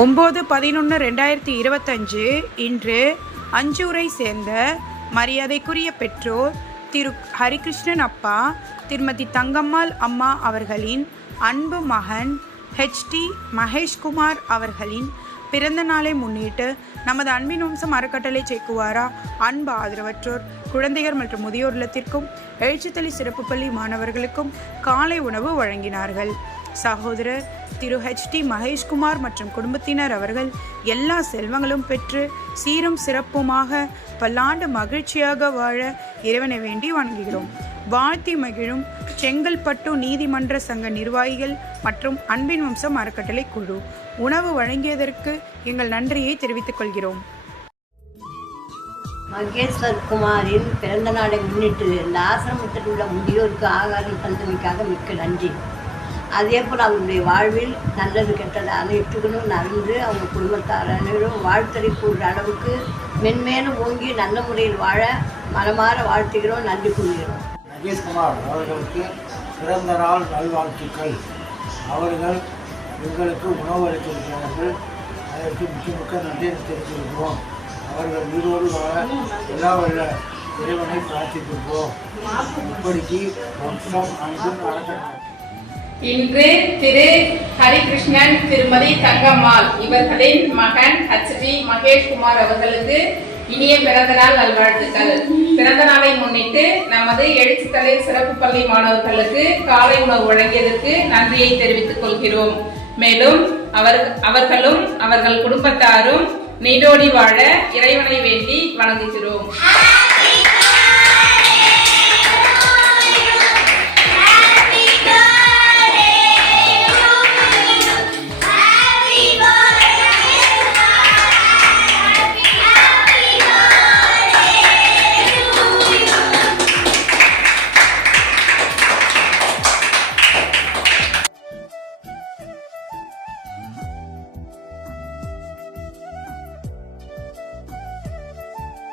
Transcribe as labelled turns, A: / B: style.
A: ஒம்பது பதினொன்று ரெண்டாயிரத்தி இருபத்தஞ்சு இன்று அஞ்சூரை சேர்ந்த மரியாதைக்குரிய பெற்றோர் திரு ஹரிகிருஷ்ணன் அப்பா திருமதி தங்கம்மாள் அம்மா அவர்களின் அன்பு மகன் ஹெச்டி மகேஷ்குமார் அவர்களின் பிறந்த நாளை முன்னிட்டு நமது அன்பின் வம்சம் அறக்கட்டளை சேக்குவாரா அன்பு ஆதரவற்றோர் குழந்தைகள் மற்றும் முதியோர் இல்லத்திற்கும் எழுச்சித்தளி சிறப்பு பள்ளி மாணவர்களுக்கும் காலை உணவு வழங்கினார்கள். சகோதரர் திரு ஹெச்டி மகேஷ்குமார் மற்றும் குடும்பத்தினர் அவர்கள் எல்லா செல்வங்களும் பெற்று சீரும் சிறப்புமாக பல்லாண்டு மகிழ்ச்சியாக வாழ இறைவனை வேண்டி வணங்குகிறோம். வாழ்த்தி மகிழும் செங்கல்பட்டு நீதிமன்ற சங்க நிர்வாகிகள் மற்றும் அன்பின் வம்சம் அறக்கட்டளை குழு. உணவு வழங்கியதற்கு எங்கள் நன்றியை தெரிவித்துக் கொள்கிறோம்.
B: மகேஸ்வர் குமாரின் பிறந்த நாளை முன்னிட்டு இந்த ஆசிரமத்தில் உள்ள முதியோருக்கு ஆகாரம் தந்தமைக்காக மிக்க நன்றி. அதே போல் அவருடைய வாழ்வில் நல்லது கெட்டது அனைத்துகளும் நடந்து அவங்க குடும்பத்தார் அனைவரும் வாழ்த்தறி கூடுற அளவுக்கு மென்மேலும் ஓங்கி நல்ல முறையில் வாழ மனமாற வாழ்த்துகிறோம் நன்றி கூறுகிறோம்.
C: நகேஷ்குமார் அவர்களுக்கு பிறந்த நாள் நல்வாழ்த்துக்கள். அவர்கள் எங்களுக்கு உணவு அளித்திருக்கிறார்கள். அதற்கு மிக்க மிக்க நன்றி தெரிவித்திருக்கிறோம் அவர்கள் வீடோடு வாழ எல்லா வல்ல இறைவனை பிரார்த்தித்திருக்கிறோம் இப்படிக்கு வம்சம் அன்பும் அறக்கட்டளை
D: இன்று திரு ஹரிகிருஷ்ணன் திருமதி தங்கம்மாள். இவர்களின் மகன் ஹச்டி மகேஷ்குமார் அவர்களுக்கு இனிய பிறந்தநாள் நல்வாழ்த்துக்கள். பிறந்த நாளை முன்னிட்டு நமது எழுச்சித்தலை சிறப்பு பள்ளி மாணவர்களுக்கு காலை உணவு வழங்கியதற்கு நன்றியை தெரிவித்துக் கொள்கிறோம். மேலும் அவர் அவர்களும் அவர்கள் குடும்பத்தாரும் நீடோடி வாழ இறைவனை வேண்டி வணங்குகிறோம்.